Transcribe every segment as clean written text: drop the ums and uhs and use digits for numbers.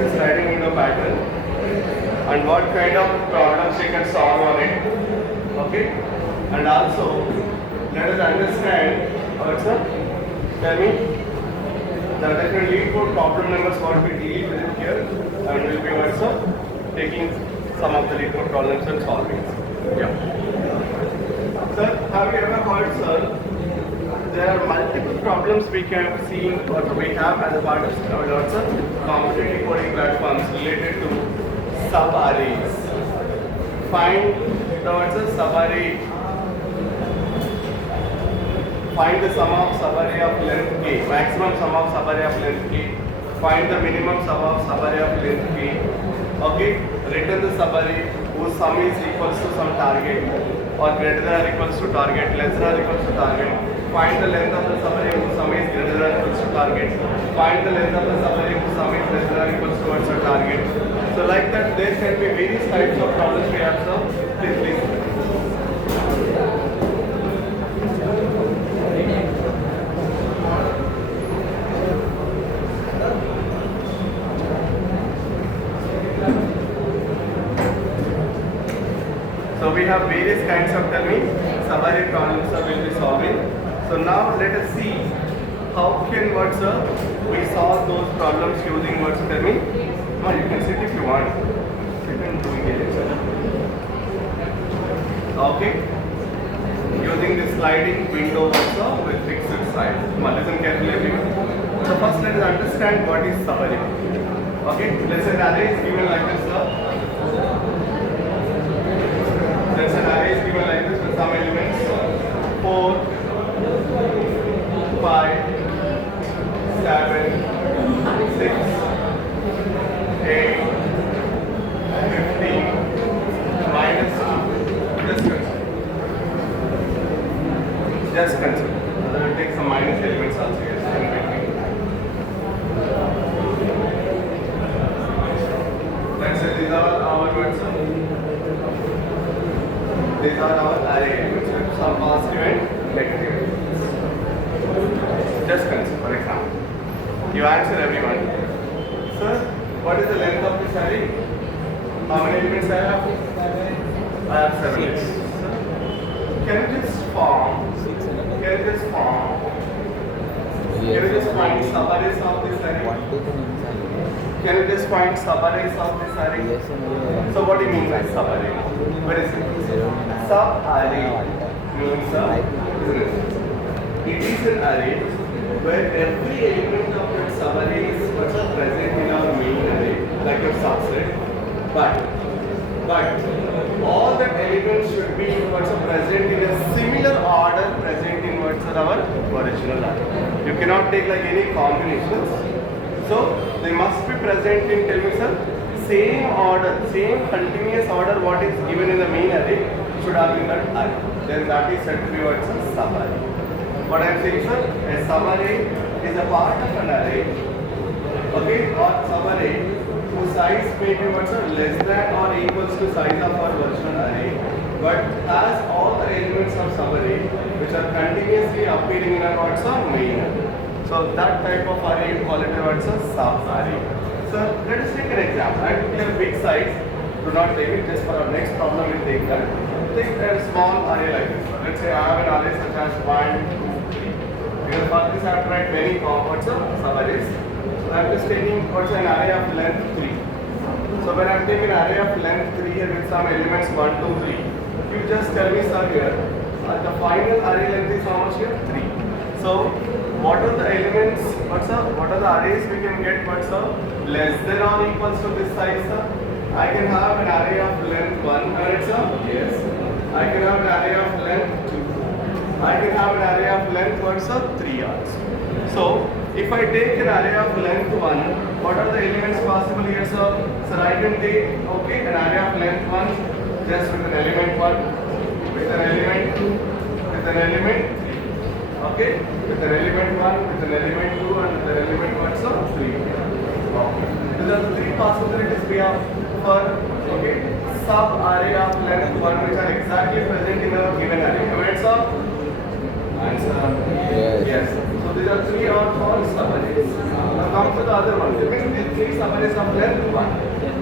the sliding window pattern and what kind of problems we can solve on it. Okay, and also let us understand also, tell me the different lead code problem numbers what we deal with it here, and we'll be also taking some of the lead code problems and solving. Yeah. Sir, have you ever heard, sir? There are multiple problems we can see or we have as a part of competitive coding platforms related to sub-arrays. Find the sub-array. Find the sum of sub-array of length k, maximum sum of sub-array of length k. Find the minimum sum of sub-array of length k. Okay, return the sub-array whose sum is equals to some target or greater than or equals to target, less than or equals to target. Find the length of the summary whose sum is greater than or equals to target. Find the length of the summary whose sum is less than or equals towards a target. So like that, there can be various types of problems we have. So please listen. So we have various kinds of sub-array problems that we'll be solving. So now let us see how can we solve those problems using tell me. No, you can sit if you want. Sit and do it. Okay. Using the sliding window with fixed size. Now listen carefully everyone. So first let us understand what is sub-array. Okay. Let's say an array is given like this. Let's say an array is given like this with some elements 4, 5, 7, 6, 8, 15, minus 2. Just consider. I will take some minus elements also here in between. Let's say these are our These are our array elements with some positive and negative. Just consider, for example. You answer everyone. Sir, what is the length of this array? How many elements I have? I have 7 elements. Can you just form? Can you just find sub-arrays of this array? Can you just find sub-arrays of this array? So what do you mean by sub-array? Very simple. Sub-array means it is an array where every element of that sub-array is present in our main array, like a subset. But all the elements should be present in a similar order present in our original array. You cannot take like any combinations. So they must be present in, tell me sir, same order, same continuous order what is given in the main array should have in that array. Then that is said to be a sub-array. What I am saying sir, a sub-array is a part of an array, okay, or sub-array whose size may be less than or equals to size of our original array, but has all the elements of sub-array which are continuously appearing in our main array. So that type of array you call it a sub-array. So let us take an example. I will take a big size. Do not take it. Just for our next problem, we'll take that. Take a small array like this. Let's say I have an array such as 1, 2, 3. Because for this I have to write many sub-arrays. So I am just taking an array of length 3. So when I am taking an array of length 3 here with some elements 1, 2, 3, you just tell me sir here, the final array length is how much here? 3. So what are the elements, what are the arrays we can get less than or equals to this size sir? I can have an array of length 1, correct sir? Yes. I can have an array of length 2. I can have an array of length 3 also. So if I take an array of length 1, what are the elements possible here sir? Sir, I can take an array of length 1 just with an element 1, with an element 2, with an element 3. Okay, with an element 1, with an element 2 and with an element 3. Okay. These are the 3 possibilities we have for sub-array of length 1 which are exactly present in a given array. Comments of? Answer? Yes. So So these are three are called summaries. Now come to the other one. It means these three summaries of length 1.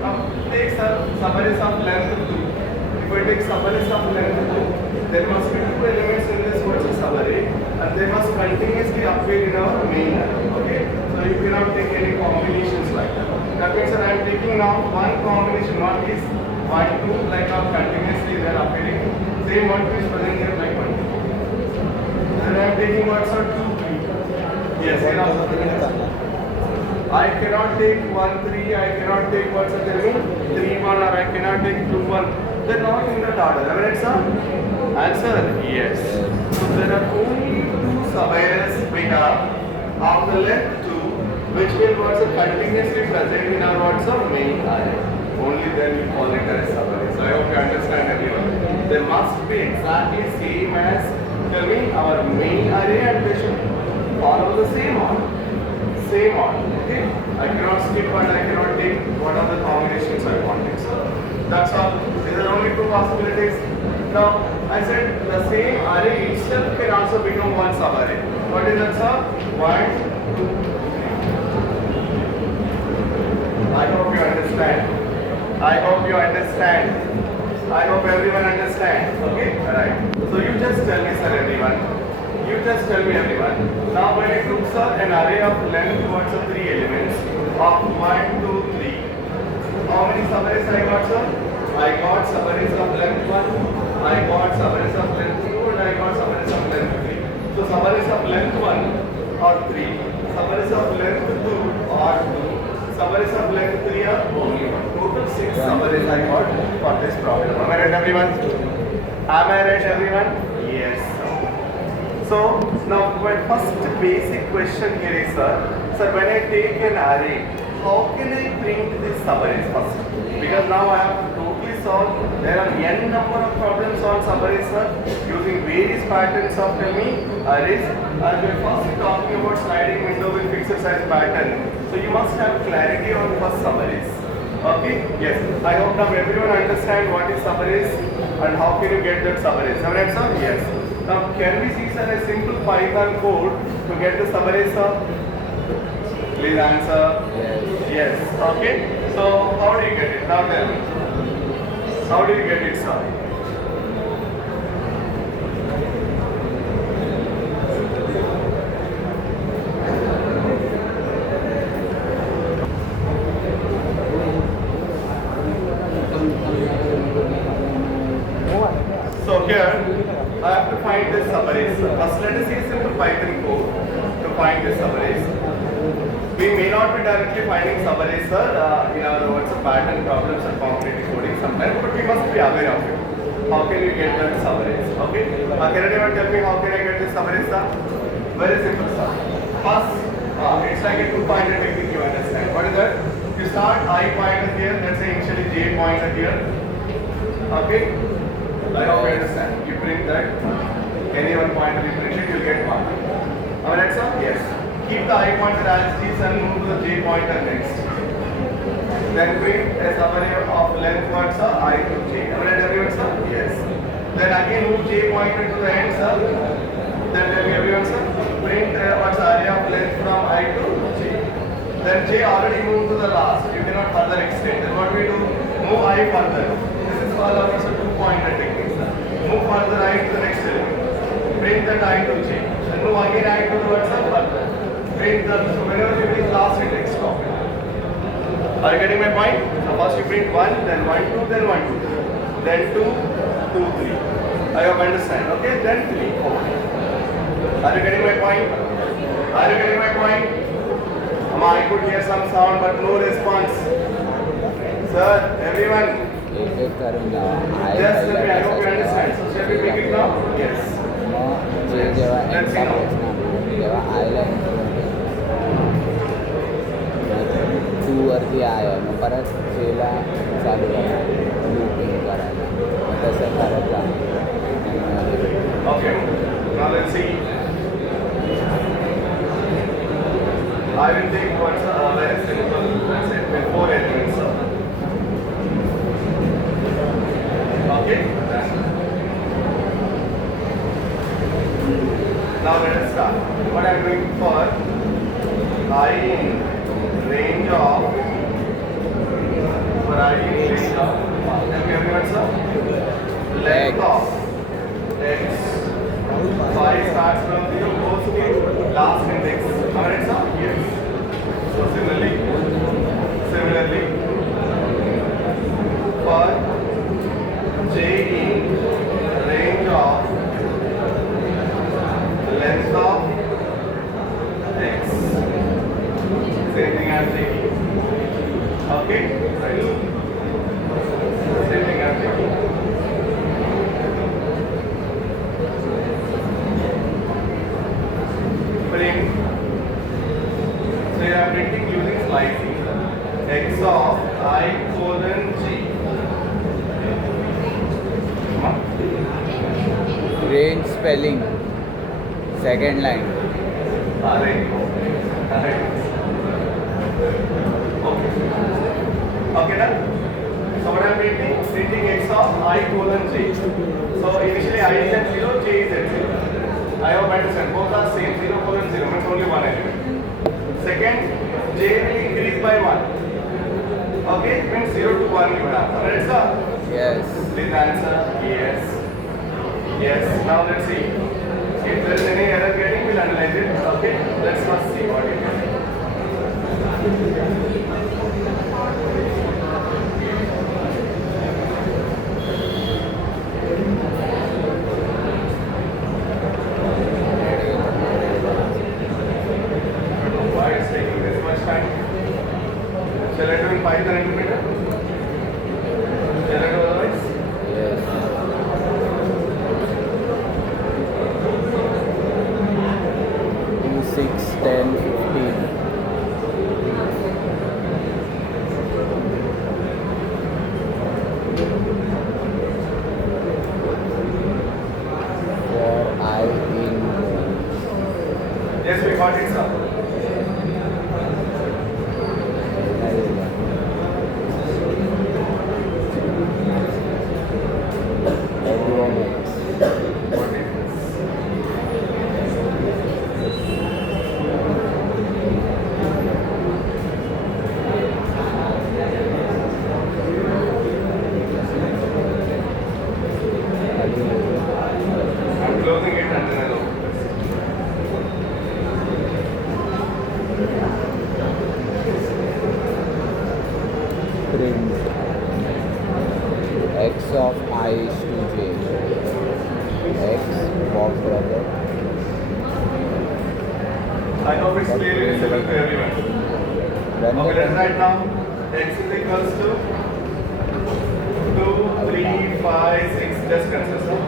Now take summaries of length 2. If we take summaries of length 2, there must be two elements in this what's a summary, and they must continuously appear in our main array. Okay? So you cannot take any combinations like that. That means that I am taking now one combination, not this 1, 2 like now continuously they are appearing. Same 1, 2 is present here like 1, 2. And I am taking what's a 2, 3. Yes, here also. I cannot take 1, 3, I cannot take what's a tell me 3, 1 or I cannot take 2, 1. They're not in that order. Have I read, sir? Answer? Yes. So there are only two summaries we have of the length 2, which will what's a continuously present in our what's a main array. Only then we call it as summary. So I hope you understand everyone. They must be exactly same as tell me our main array and they should follow the same order. Same order. Okay? I cannot skip and I cannot take what are the combinations I want. So that's all. These are only two possibilities. Now I said the same array itself can also become one subarray. What is that, sir? 1, 2, 3. I hope you understand. I hope you understand. I hope everyone understands. Okay? Alright. So you just tell me, sir, everyone. You just tell me, everyone. Now when it looks at an array of length, what's the 3 elements of 1, 2, 3. How many summaries I got, sir? I got summaries of length 1. I got summaries of length 2 and I got summaries of length 3. So summaries of length 1 or 3. Summaries of length 2 or 2. Summaries of length 3 are only 1. Total 6 summaries I got for this problem. Am I right, everyone? Am I right, everyone? Yes. So now my first basic question here is, sir, when I take an array, how can I print this summaries first? Because now I have totally solved. There are n number of problems on summaries, sir, using various patterns of arrays. And we're first talking about sliding window with fixed size pattern. So you must have clarity on first summaries. Okay? Yes. I hope now everyone understand what is summaries and how can you get that summaries. Am I right, sir? Yes. Now can we see, sir, a simple Python code to get the summaries, sir? Please answer. Yes. Yes. Okay. So how do you get it? Now tell me. How do you get it, sir? So here I have to find the summaries. First let us see a simple Python code to find the summaries. We may not be directly finding summaries, sir, in our what's a pattern problems or competitive coding sometimes, but we must be aware of it. How can you get that summaries? Okay? Can anyone tell me how can I get the summaries, sir? Very simple, sir. First, it's like a 2-pointer technique, you understand. What is that? You start I pointer here, let's say initially J pointer here. Okay? I hope you understand. You print that. Any one pointer you print it, you'll get 1. Am I right, sir? Yes. Keep the I pointer as it is and move to the J pointer next. Then print a summary of length what, sir? I to J. Am I right, everyone, sir? Yes. Then again move J pointer to the end, sir. Then tell me, everyone, sir. Print what's the area of length from I to J. Then J already moved to the last. You cannot further extend. Then what we do? Move I further. This is called also 2-pointer technique, sir. Move further I to the next element. Print that I to J. Then move again I to the what's up further. Print the, so whenever you reach last it takes stop. Are you getting my point? So first you print 1, then 1, 2, then 1, 2. Then 2, 2, 3. I hope you understand. Okay, then 3, 4. Are you getting my point? Are you getting my point? I could hear some sound but no response. Sir, everyone. एक करूँगा Just let me, I hope you understand. So shall we pick it now? Yes. जे जेव्हा Let's see now. जेव्हा आयला to वरती आहे मग परत जेला चालू करायला लूपिंग करायला मग तसं करत जा. Okay. Now let's see. I will take what's very simple. Let's say before elements. Okay. Now let us start. What I am doing Okay, right. Same thing I'm taking. Print. So you are printing using slicing. X of I colon G. Range spelling. Second line. Alright. Alright. Okay. Okay, done. So what I'm printing? Printing X of I colon J. So initially I is at 0, J is at 0. I hope I understand. Both are same. 0 colon 0 means only one element. Second, J will increase by 1. Okay, means 0 to 1 you have. Alright, sir? Yes. Please answer. Yes. Yes. Now let's see. If there is any error getting, we'll analyze it. Okay. Let's first see what it is. Why it's taking this much time? Shall I do in Python interpreter? Shall I do otherwise? Yes. 2, 6, 10, 15. For I in Yes, we got it, sir. What is I'm closing it and then I'll open this. print x of I is to j. X box bracket. I hope it's clearly visible to everyone. Then Okay, let's write now. X is equals to 2, 3, 5, 6. Just consider.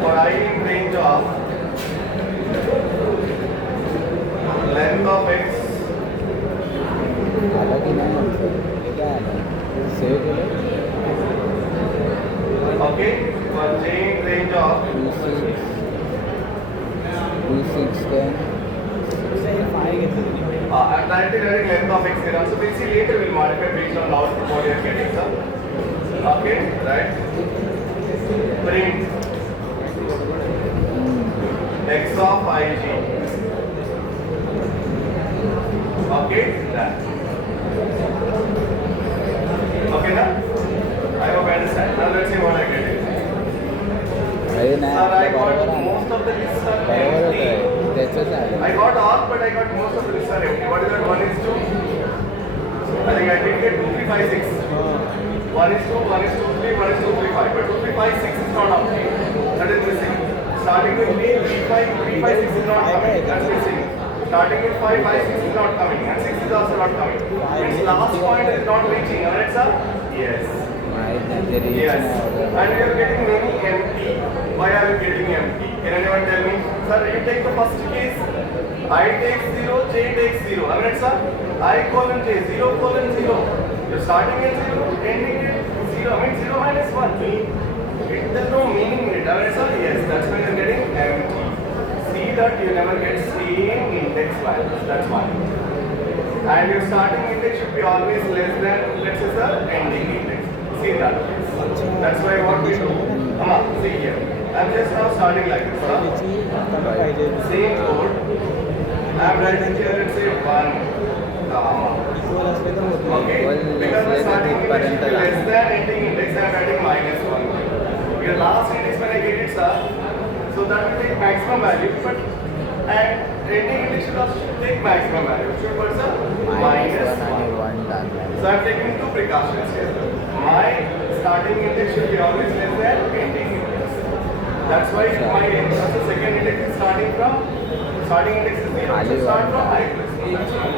For I in range of length of x. अलग ही नहीं है ये क्या है save करो Okay, for j in range of 2, 6, 2, 6, 10. I'm directly writing length of x here. So we'll see later we'll modify based on how what you are getting, sir. Okay, right? Print x of ig. Okay, done. Okay, now? I hope I understand. Now let's see what I get. अरे नहीं Sir, I got बरोबर आहे most of the lists are बरोबर empty. आहे त्याचंच आहे I got all, but I got most of the lists are empty. What is that? 1 is 2. I think I did get 2, 3, 5, 6. 1 is 2, 1 is 2, 3, 1 is 2, 3, 5. But 2, 3, 5, 6 is not empty. That is missing. Starting with 3, 3, 5, 3, 5, 6 is not coming. That's missing. Starting with 5, 5, 6 is not coming. And 6 is also not coming. Its last point is not reaching. Alright, sir? Yes. माहित नाही ते reach Yes. नाही होत. And we are getting many empty. Why are we getting empty? Can anyone tell me? Sir, you take the first case. I takes 0, J takes 0. Alright, sir? I colon J, 0 colon 0. You're starting at 0, ending at 0. I mean 0 minus 1. There's no meaning in it. Alright, sir? Yes, that's when you're getting empty. See that you never get same index values. That's why. And your starting index should be always less than, let's say, sir, ending index. See that. That's why what we do. See here. I'm just now starting like this. Same code. I'm writing here, let's say 1, comma. Okay? Because the starting index should be less than ending index, I'm writing minus 1. Your last index when I get it, sir, so that will take maximum value, but and ending index should also take maximum value. Should what, sir? Minus 1. So I'm taking two precautions here. My starting index should be always less than ending index. That's why my the second index is starting index is 0, so start from I plus 1. That's why.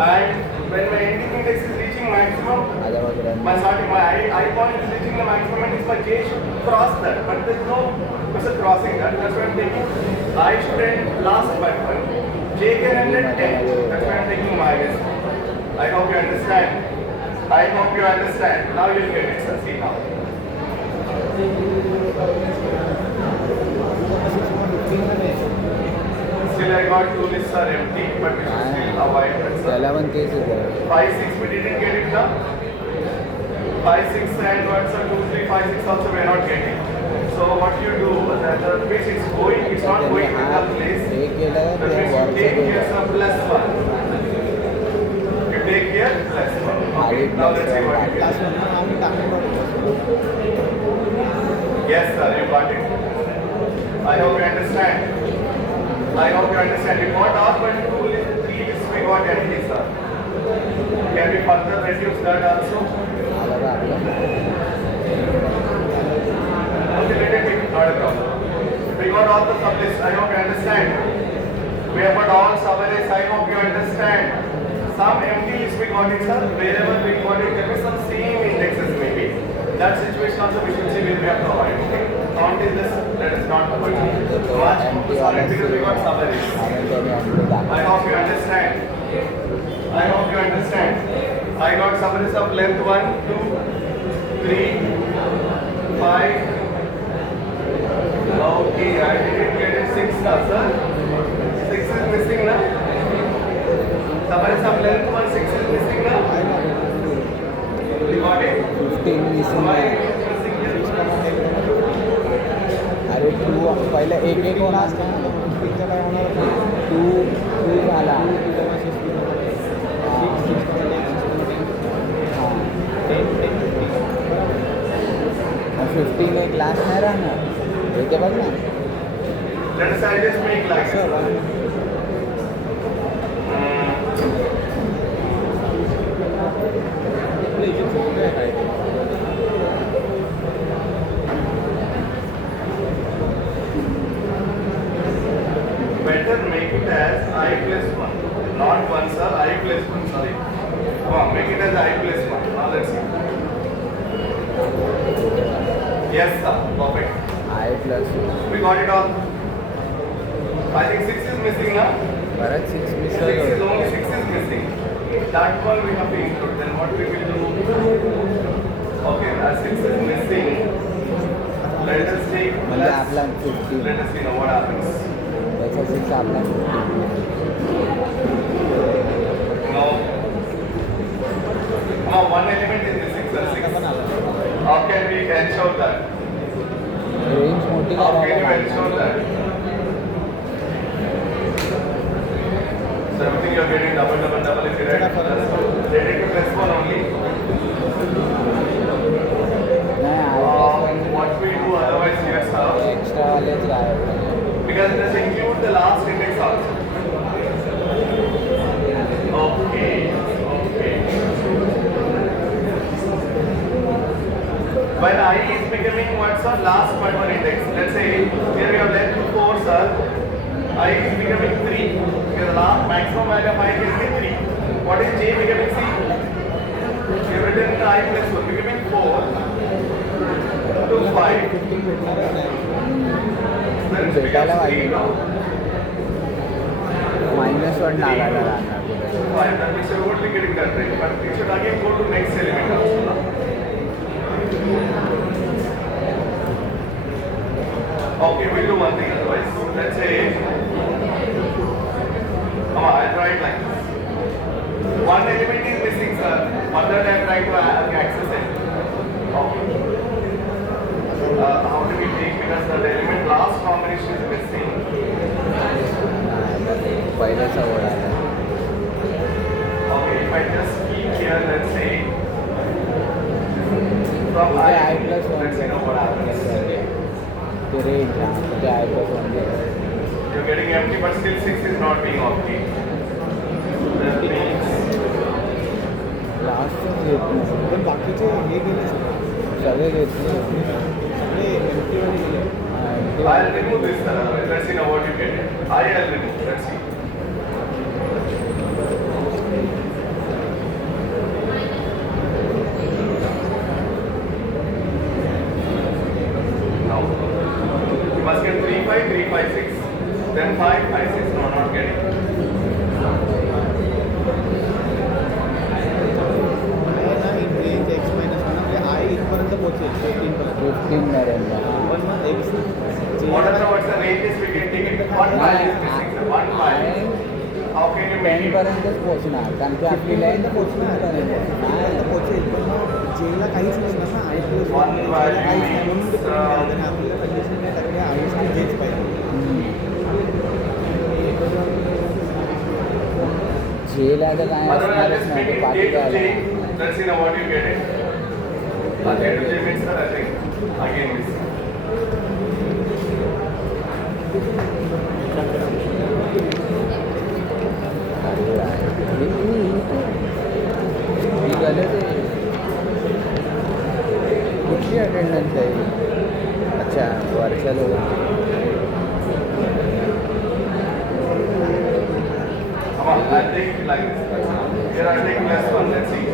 And when my ending index is reaching maximum, माझ्या वगैरे my starting, my I point is reaching the maximum and my J should cross that, but there's no person crossing that. That's why I'm taking I should end last by 1. J can end at 10. That's why I'm taking minus 1. I hope you understand. I hope you understand. Now you'll get it, sir. See now. Still I got 2 lists are empty, but we should still avoid that, sir. त्याला पण तेच आहे. 5, 6 we didn't get it now. 5, 6 and what's 2, 3, 5, 6 also we are not getting. So what you do, that the base is going, it's not going to the place. हे केलं That ते means you वरचं take here केलं. some plus 1. You take here plus 1. Okay, now let's see what you get. Yes sir, you got it. I hope you understand. I hope you understand. We got all but 2 lists, 3 lists we got empty, sir. Can we further reduce that also? आलं का आपलं? Okay, let it be. Not a problem. We got all the sublists. I hope you understand. We have got all sublists. I hope you understand. Some empty lists we got it, sir. Wherever we got it, there is some same indexes maybe. That situation also we should see where we have to avoid. Okay? Count is this. Let us not avoid. Much focus on it because we got sublists. आणि त्याने आपलं दाखवलं. I hope you understand. I hope you understand. I got sublists of length 1, 2, 3, 5. Okay, I didn't get it 6 now, sir. 6 is missing now. Sublists of length 1, 6 is missing now. You got it? 15 missing Why आहे. is it missing here? अरे to पहिलं एक एक होणार to झाला. हां 15 एक last नाही राहणार. हे ते बघ ना. Let us I just make like this. Better make it as I plus 1. Not 1, sir. I plus 1. Sorry. Come on, make it as I plus 1. Now let's see. Yes, sir. Perfect. I plus We got it all. I think 6 is missing now. परत 6 6 miss is only 6 is missing. That one we have to include. Then what we will do? Okay, as 6 is missing, let us take म्हणजे plus. आपला 15 Let us see now what happens. त्याचा 6 आपला 15. No. Now one element is missing, sir. 6. How can we ensure that? Range मोठी How can you करायला ensure that? So everything you are getting double if you write plus 1. Let it be plus 1 only. नाही What we do otherwise here, sir? Extra वालेच काय Because this include the last index also. Okay. When I is becoming what's our last but one index? Let's say here we have length 4, sir. I is becoming 3. Because the last maximum value of I can be 3. What is J becoming C? We have written I plus 1 becoming 4 to 5. Then it भेटायला becomes 3 पाहिजे now. -1 लागायला लागणार Fine, that means you're only getting that right. But you should again go to next element also. No? Okay, we'll do one thing otherwise. Let's say, come on, I'll try it like this. One element is missing, sir. Other I'm trying to access it. Okay. How do we take? Because the element last combination is missing. पहिल्याचा वड आहे Okay, if I just keep here, let's say, from I I, plus 1 let's see now what happens. ते range हां म्हणजे I plus 1 You're getting empty, but still 6 is not being okay. That means लास्टच घेत नाही पण बाकीचे हे गेले सगळे घेतले I'll remove this, sir. Let's see now what you get. I'll remove. Let's see. kindergarten. Whatever what's the range is, we can take it. One file is missing, sir. One file. How can you make it? 10पर्यंतच पोहोचणार कारण की आपली line पोहोचणार पोहोचेल जेला काहीच नसणार ना आणि One file काहीच नाही म्हणून means, ते आपल्याला कंडिशन नाही टाकले आयुष जेच पाहिजे जेला तर काय Otherwise, असणारच just नाही make ते it पाठी A to J. काय Let's see now what you get it. A to J means, sir, I think again missing. कुठली अटेंडन्स आहे अच्छा वर्षा लोक Come on, I'll take it like this. Here I'll take less one, let's see.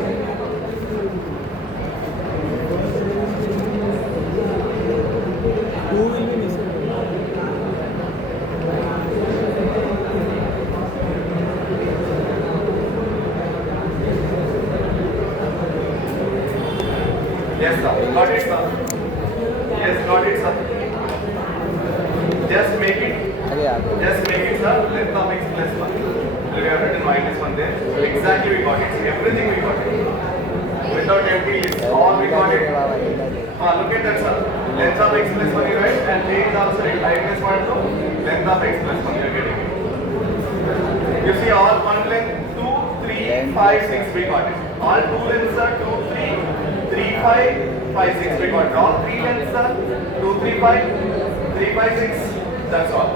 Two will be missing Yes, sir. Got it, sir. Yes, got it, sir. Just make it. अरे यार Just make it, sir. Length of x plus 1. We have written minus 1 there. Exactly we got it. Everything we got it. Without empty list. All we got it. Look at that, sir. Length of x plus 1 you write and A is also I plus 1 so length of x plus 1 you are getting it. You see all one length 2, 3, 5, 6 we got it. All two lengths are 2, 3, 3, 5, 5, 6 we got it. All three lengths are 2, 3, 5, 3, 5, 6. That's all.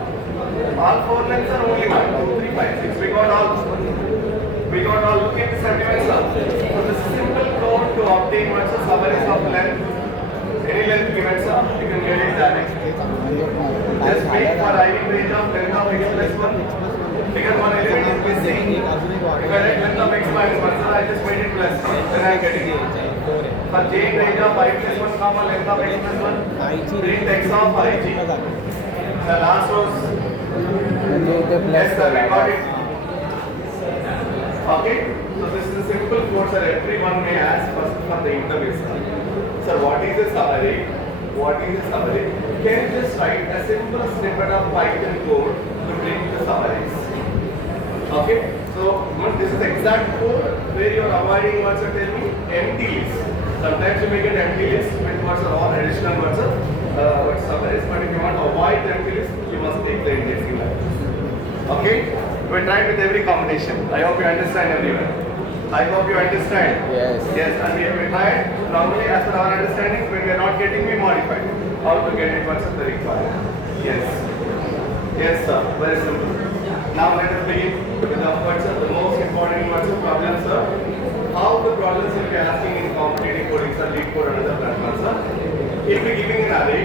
All four lengths are only 1, 2, 3, 5, 6. We got all. We got all. Look at the sentiments, sir. So the simple code to obtain what's the summaries of length. Any length given, sir, you can get it that. Just wait for IV range of length of x plus 1. Because one element is missing. If I write length of x minus 1, sir, I just made it plus. Then I am getting it. For j range of I plus 1 comma length of x plus 1. Print x of ig. The last was. म्हणजे इथे Yes, plus sir, we got it. Okay, so this is a simple code, sir. Everyone may ask first for the interview, sir. Sir, what is the summary? What is the summary? Can you just write a simple snippet of Python code to bring the summaries? Okay, so this is exact code where you are avoiding what's a tell me empty list. Sometimes you make an empty list with what's all additional what's what's summaries, but if you want to avoid the empty list, you must take the indexing language. Okay, we tried with every combination. I hope you understand everyone. I hope you understand. Yes. Yes, and we tried normally as per our understanding. When we are not getting, we modify. How to get it? What's the requirement? Yes. Yes, sir. Very simple. Now let us begin with the what's the most important what's the problem, sir? How the problems will be asking in competitive coding, sir? Lead code another platform, sir. He'll be giving an array.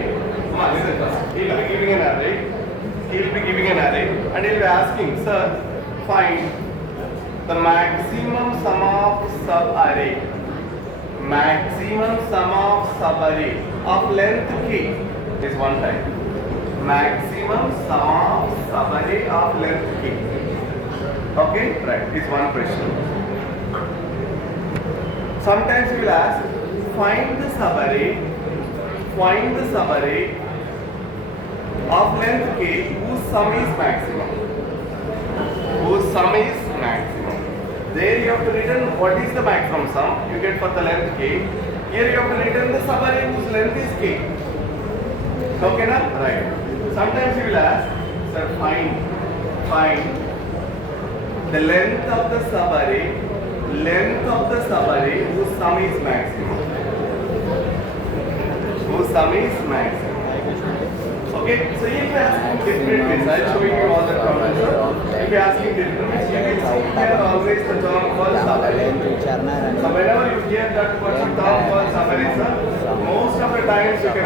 Come on, listen first. He'll be giving an array. He'll be giving an array, and he'll be asking, sir, find the maximum sum of sub-array. Maximum sum of sub-array of length k is one type. Maximum sum of sub-array of length k. Okay, right, is one question. Sometimes we will ask, find the sub-array of length k whose sum is maximum. Whose sum is maximum. There you have to return what is the maximum sum you get for the length k. Here you have to return the subarray whose length is k. Okay, na? Right. Sometimes you will ask, sir, find the length of the subarray whose sum is maximum. Whose sum is maximum. Okay, so if you are asking different ways, I'll show you all the problems. If you are asking different ways, you can see here always the term called summary. So whenever you hear that what's the term called summary, sir, most of the times you can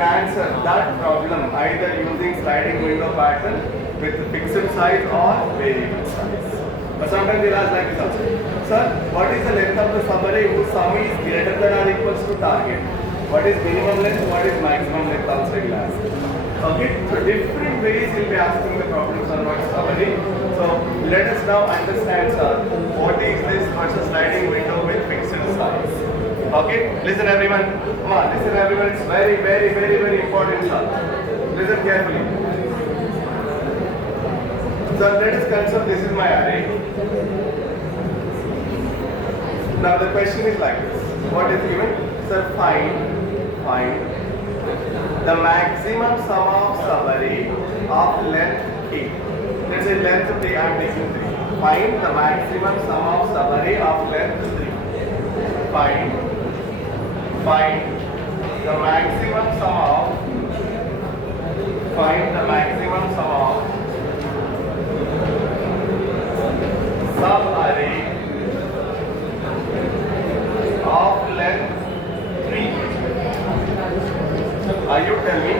answer that problem either using sliding window pattern with fixed size or variable size. But sometimes they'll ask like this also. Sir, what is the length of the summary whose sum is greater than or equals to target? What is minimum length? What is maximum length? Also will ask. Okay, so different ways you'll be asking the problems on what's summary. So let us now understand, sir, what is this versus sliding window with fixed size. Okay, listen everyone. Come on, listen everyone. It's very, very, very, very important, sir. Listen carefully. So let us consider this is my array. Now the question is like this. What is given? Sir, find the maximum sum of summary of length K. Let's say length 3, I am taking 3. Find the maximum sum of summary of length 3. Find the maximum sum of subarray of length 3. You tell me.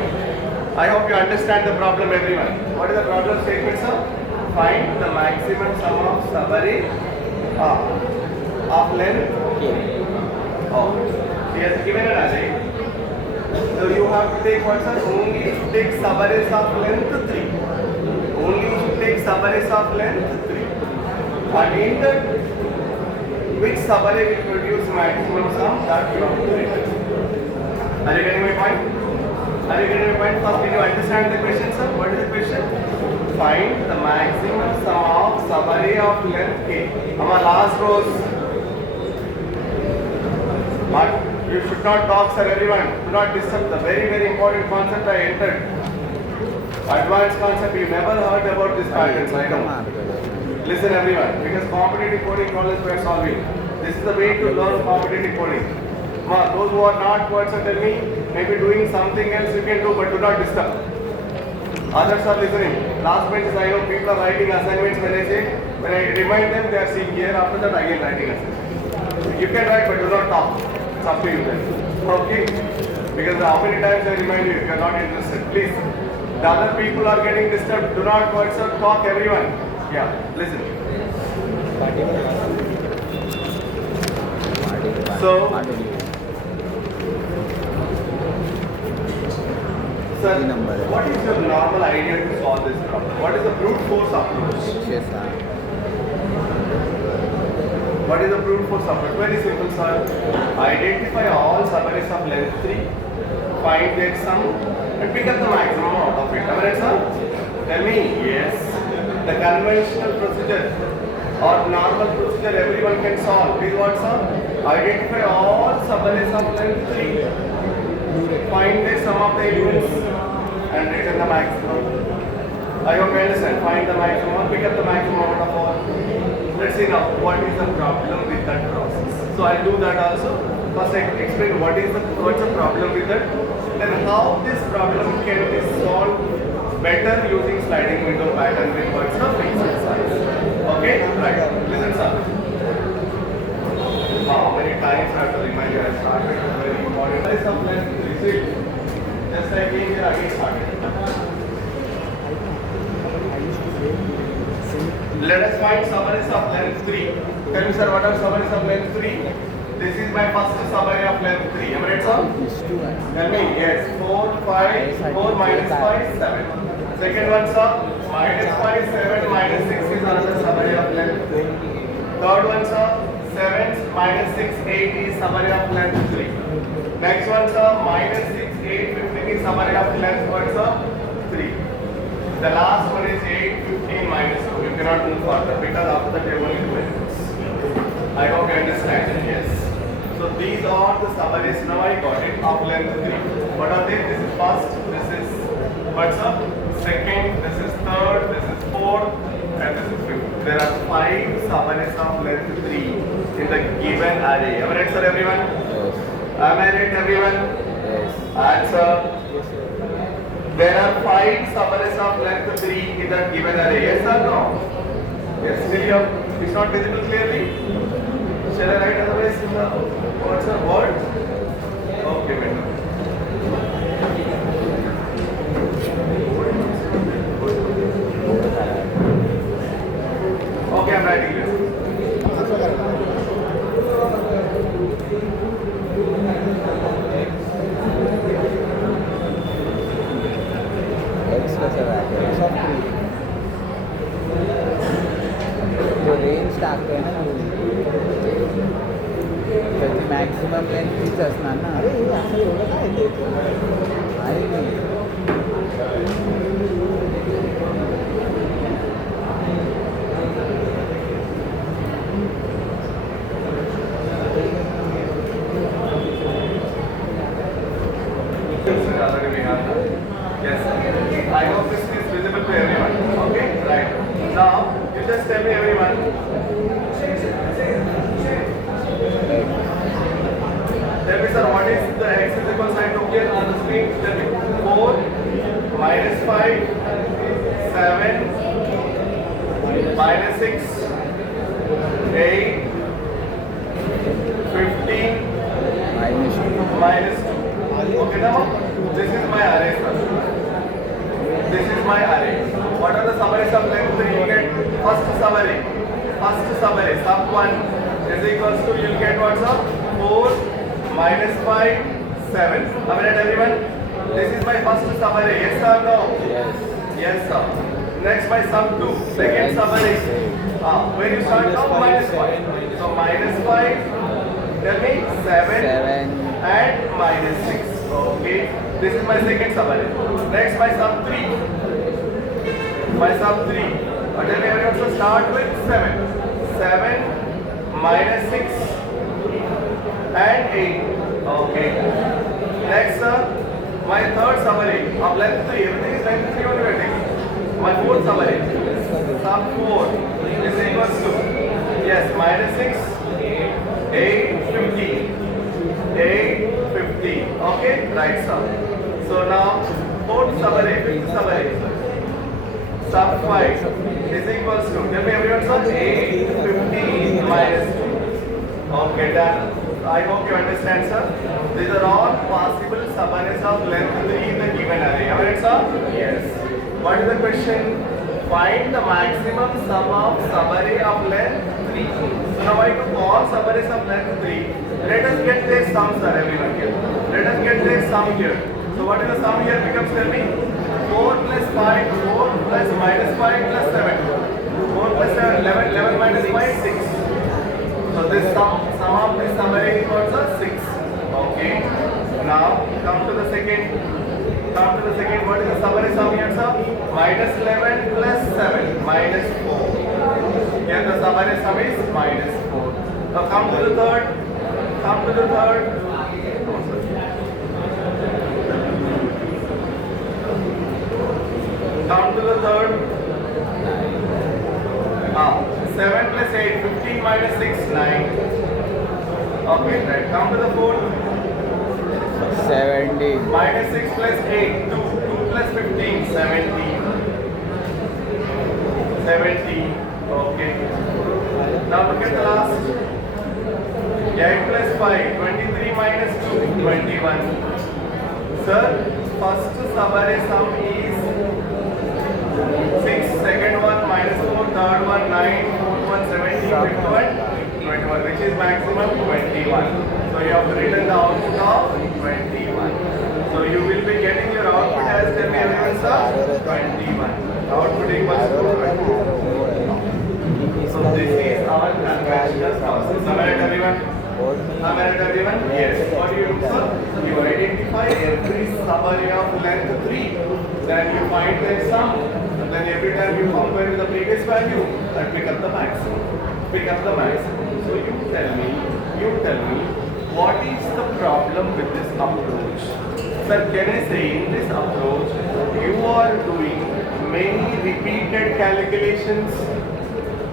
I hope you understand the problem, everyone. What is the problem statement, sir? Find the maximum sum of subarray of length. Oh, he has given an array. So you have to take what, sir? Only you should take subarrays of length 3. Only you should take subarrays of length 3. And in that, which subarray will produce maximum sum, that you have to return. Are you getting my point? Are you getting my point? First, can you understand the question, sir? What is the question? Find the maximum sum of subarray of length K. Our last rows. But you should not talk, sir, everyone. Do not disturb the very, very important concept I entered. Advanced concept, you never heard about this patterns, I know. Listen, everyone, because competitive coding problems we are solving. This is the way to learn competitive coding. Those who are not, what, sir, tell me, maybe doing something else you can do, but do not disturb. Others are listening. Last benches, I know people are writing assignments when I remind them, they are seeing here, after that again writing assignments. You can write, but do not talk. It's up to you then. Okay? Because how many times I remind you, if you are not interested, please. The other people are getting disturbed. Do not WhatsApp talk, everyone. Yeah, listen. So, sir, what is your normal idea to solve this problem? What is the brute force approach? Yes, sir. What is the brute force approach? Very simple, sir. Identify all subarrays of length 3, find their sum, and pick up the maximum out of it. Am I right, sir? Tell me. Yes. The conventional procedure or normal procedure everyone can solve is what, sir? Identify all subarrays of length 3, find the sum of the elements, and return the maximum. I hope you understand. Find the maximum, pick up the maximum out of all. Let's see now what is the problem with that process. So I'll do that also. First I explain what's the problem with that. Then how this problem can be solved better using sliding window pattern with what's the fixed size. Okay? Right. Listen, sir. How many times I have to remind you I started very important. There is some length receipt. Just like here again started. Let us find summaries of length 3. Tell me, sir, what are summaries of length 3? This is my first summary of length 3. Am I right, sir? Tell me, yes. 4, 5, 4 minus 5, 7. Second one, sir. Minus 5, 7, minus 6 is another summary of length 3. Third one, sir. 7 minus 6, 8 is summary of length 3. Next one, sir. Minus 6, 8, 15 is summary of length what, sir? 3. The last one is 8, 15 minus 2. You cannot move further because after that you only do it. I hope you understand. Yes. So these are the summaries. Now I got it of length 3. What are they? This is first. This is what's up? Second. This is third. This is fourth. And this is fifth. There are 5 summaries of length 3 in the given array. Am I right, sir, everyone? Yes. Am I right, everyone? Yes. Answer. There are 5 summaries of length 3 in the given array. Yes or no? Yes. Still, it's not visible clearly. Shall I write otherwise in the what's the word? Okay, wait. Okay, I'm writing this. X कसं राहते तो range टाकतोय ना त्याची maximum length तीच असणार ना. अरे हे असं एवढं काय आहे ते? आहे नाही. Yes. I hope this is visible to everyone. Okay, right. Now, you just tell me everyone. Tell me, sir, what is the x is equal sign to here on the screen? Tell me. 4 minus 5, 7 minus 6, 8, 15 minus 2. Okay, now this is my array, sir. This is my array. What are the summaries of length 3? You get first summary, sub 1 is equals to, you'll get what's up? 4 minus 5, 7. Have you read everyone? This is my first summary. Yes or no? Yes. Yes, sir. Next my sub 2, second summary. Where you start now? Minus 5. So minus 5, tell me 7 and minus 6. Okay. This is my second summary. Next my sub 3. My sub 3. Tell me everyone, so start with 7. 7 minus 6 and 8. Okay. Next, sir, my third summary of length 3. Everything is length 3 only we are taking. My fourth summary. Sub 4 is equals to, yes, minus 6, 8, 15. 8, 15. Okay, right, sir. So now, fourth summary, fifth summary. Sub 5 is equals to, tell me everyone, sir, 8, 15 minus 2. Okay, done. I hope you understand, sir. These are all possible summaries of length 3 in the given array. Am I right, sir? Yes. What is the question? Find the maximum sum of summary of length 3. So now I took all summaries of length 3. Let us get their sum, sir, everyone here. Let us get their sum here. So what is the sum here becomes, tell me? 4 plus 5, 4 plus minus 5 plus 7. 4 plus 7, 11, 11 minus 5, 6. So this sum of this summary equals 6. Okay. Now come to the second. What is the summary sum here, sir? Minus 11 plus 7, minus 4. Here the summary sum is minus 4. Now come to the third. Come to the third. 7 plus 8, 15 minus 6, 9. Okay, right. Come to the fourth. 70. Minus 6 plus 8, 2. 2 plus 15, 17. 17. Okay. Now look at the last. 8 plus 5, 23 minus 2, 21. Sir, first summary sum is 6, second one minus 4, third one 9, fourth one 17, fifth one 21, which is maximum 21. So you have written the output of 21. So you will be getting your output as, tell me everyone, sir, 21. Output equals to 21. So this is our conventional process. Am I right, everyone? Am I right, everyone? Yes. What do you do, sir? You identify every summary of length 3. Then you find their sum. And then every time you compare with the previous value and pick up the maximum. Pick up the maximum. So you tell me, what is the problem with this approach? Sir, can I say in this approach, you are doing many repeated calculations?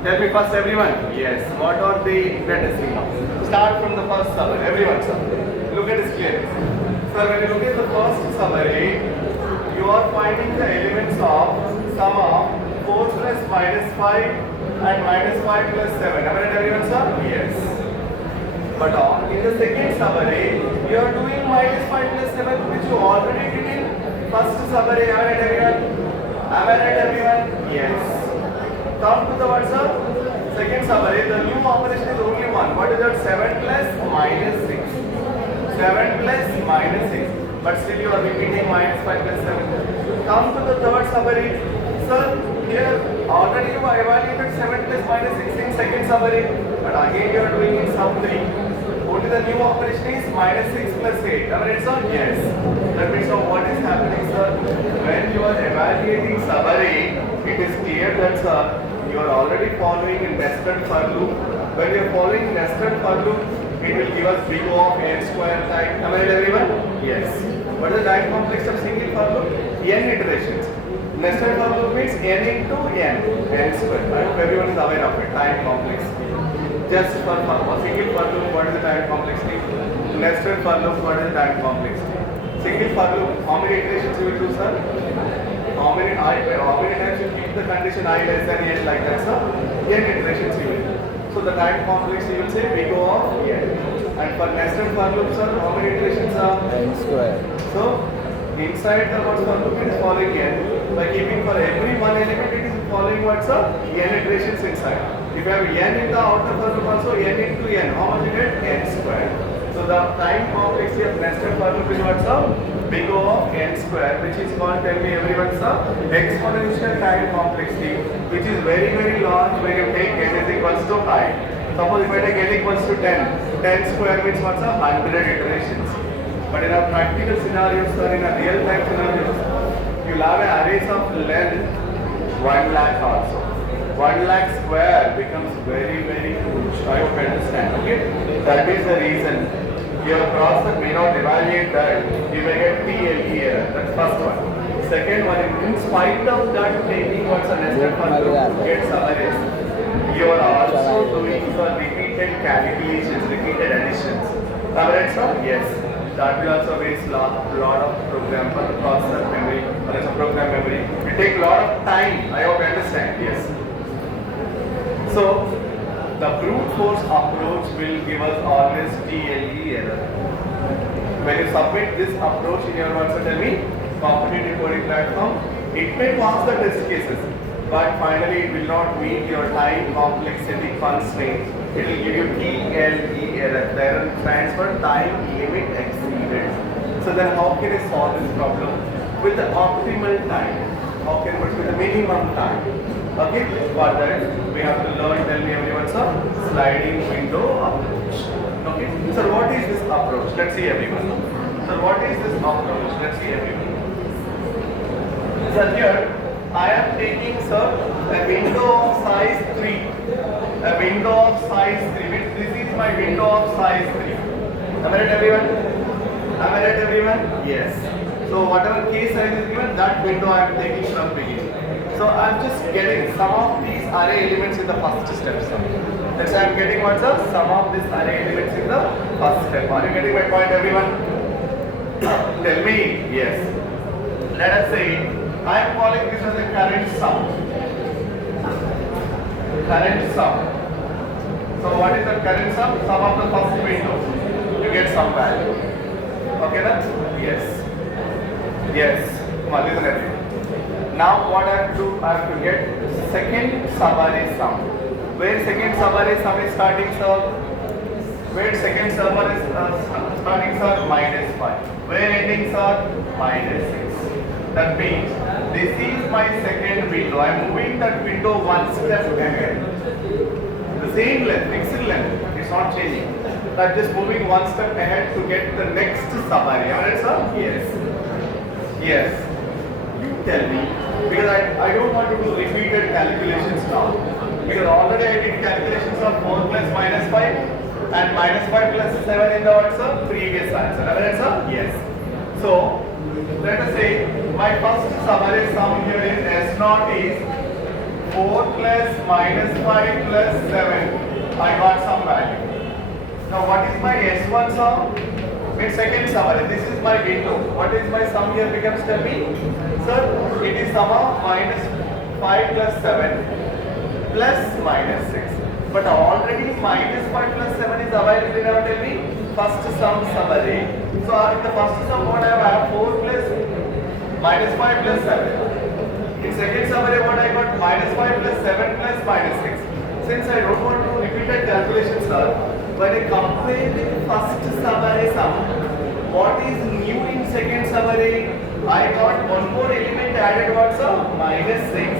Tell me first, everyone. Yes. What are they? Let us see now. Start from the first summary. Everyone, sir. Look at this clearly. Sir, when you look at the first summary, you are finding the elements of sum of 4 plus minus 5 and minus 5 plus 7. Am I right, everyone, sir? Yes. But in the second summary, you are doing minus 5 plus 7, which you already did in first summary. Am I right, everyone? Am I right, everyone? Yes. Come to the what, sir? Second summary, the new operation is only one. What is that? 7 plus minus 6. 7 plus minus 6. But still you are repeating minus 5 plus 7. Come to the third summary. Sir, here already you evaluated 7 plus minus 6 in second summary. But again you are doing in sum 3. Only the new operation is minus 6 plus 8. I mean, it's not yes. That means now what is happening, sir? When you are evaluating summary, it is clear that, sir, you are already following in nested for loop. When you are following nested for loop, it will give us big O of n square time. Am I right, everyone? Yes. What is the time complex of single for loop? N iterations. Nested for loop means n into n square. I hope everyone is aware of it. Time complex. Just for single for loop, what is the time complexity? Nested for loop, what is the time complexity? Single for loop, how many iterations you will do, sir? How many times you keep the condition I less than n like that, sir? N iterations you will do. So the time complexity you will say big O of n. And for nested for loop, sir, how many iterations are? n square. So inside the what's for loop, it is following n. By keeping for every one element, it is following what's up? N iterations inside. If you have n in the outer for loop also, n into n, how much you get? N square. So the time complexity of nested for loop is what's up? Big O of n square, which is called, tell me everyone, sir, exponential time complexity, which is very, very large when you take n is equals to I. Suppose if I take n equals to 10, 10 square means what's up? 100 iterations. But in a practical scenarios, sir, in a real time scenarios, you'll have an arrays of length 1 lakh also. 1 lakh square becomes very, very huge. I hope you understand. Okay? That is the reason. Your process may not evaluate that. You may get TLE error. That's first one. Second one, in spite of that taking what's a nested for loop to get summaries, you are also doing some repeated calculations, repeated additions. Alright, sir? Yes. That will also waste lot of program processor memory, or as a program memory. It take a lot of time. I hope you understand. Yes. So the brute force approach will give us always TLE error. When you submit this approach in your answer, tell me, competitive coding platform, it may pass the test cases, but finally it will not meet your time complexity constraint. It will give you TLE error. The error stands for time limit exceeded. So then how can I solve this problem? With the optimal time. How can we with the minimum time? Okay, for that we have to learn, tell me everyone, sir, sliding window approach. Okay, so what is this approach? Let's see everyone. So what is this approach? Let's see everyone. So here I am taking, sir, a window of size 3. A window of size 3. This is my window of size 3. Am I right, everyone? Am I right, everyone? Yes. So whatever case size is given, that window I am taking from beginning. So I am just getting some of these array elements in the first step. That's why I am getting what's up? Some of these array elements in the first step. Are you getting my point, everyone? Tell me. Yes. Let us say I am calling this as a current sum. Current sum. So what is the current sum? Sum of the first window. You get some value. Okay, then? Yes. Yes. Come on, listen at me. Now what I have to do, I have to get second subarray sum. Where second subarray sum is starting, sir? Where second subarray starting, sir? -5. Where ending, sir? -6. That means this is my second window. I am moving that window one step ahead. The same length, fixed length, it's not changing. I am just moving one step ahead to get the next subarray. Alright, sir? Yes. Yes. You tell me. Because I don't want to do repeated calculations now. Because already I did calculations of 4 plus -5 and -5 plus 7 in the answer, previous answer. Am I right, sir? Yes. So, let us say my first summary sum here in S0 is 4 plus -5 plus 7. I got some value. Now what is my S1 sum? Means second summary. This is my window. What is my sum here becomes, tell me? Sir, it is sum of -5 plus 7 plus -6. But already -5 plus 7 is available in our, tell me, first sum summary. So in the first sum what I have 4 plus -5 plus 7. In second summary what I got -5 plus 7 plus -6. Since I don't want to repeated calculations, sir, when I compare with first summary sum, what is new in second summary? I got one more element added, what's up? -6.